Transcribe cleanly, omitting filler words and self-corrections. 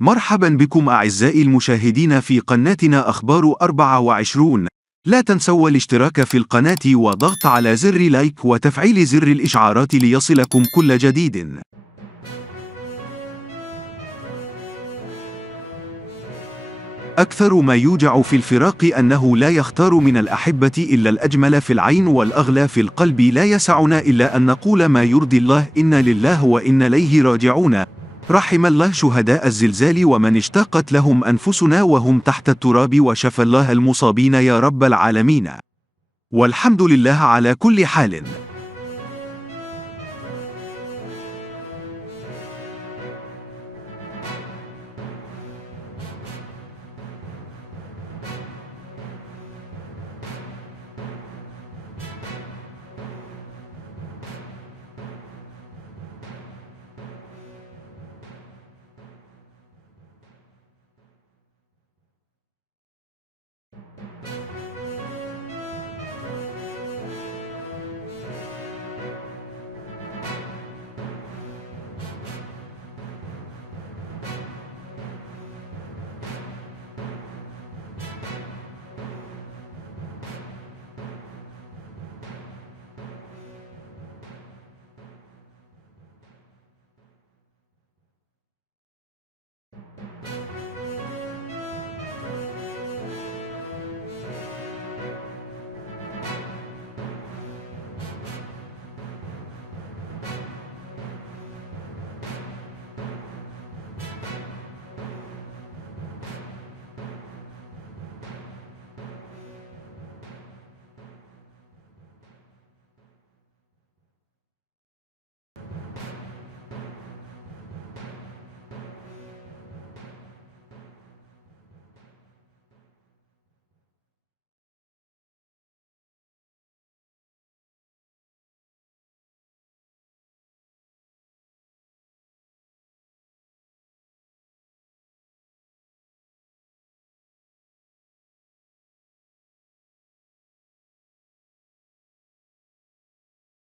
مرحبا بكم أعزائي المشاهدين في قناتنا أخبار 24. لا تنسوا الاشتراك في القناة وضغط على زر لايك وتفعيل زر الإشعارات ليصلكم كل جديد. أكثر ما يوجع في الفراق أنه لا يختار من الأحبة إلا الأجمل في العين والأغلى في القلب. لا يسعنا إلا أن نقول ما يرضي الله، إنا لله وإنا إليه راجعون. رحم الله شهداء الزلزال ومن اشتاقت لهم أنفسنا وهم تحت التراب، وشفى الله المصابين يا رب العالمين، والحمد لله على كل حال.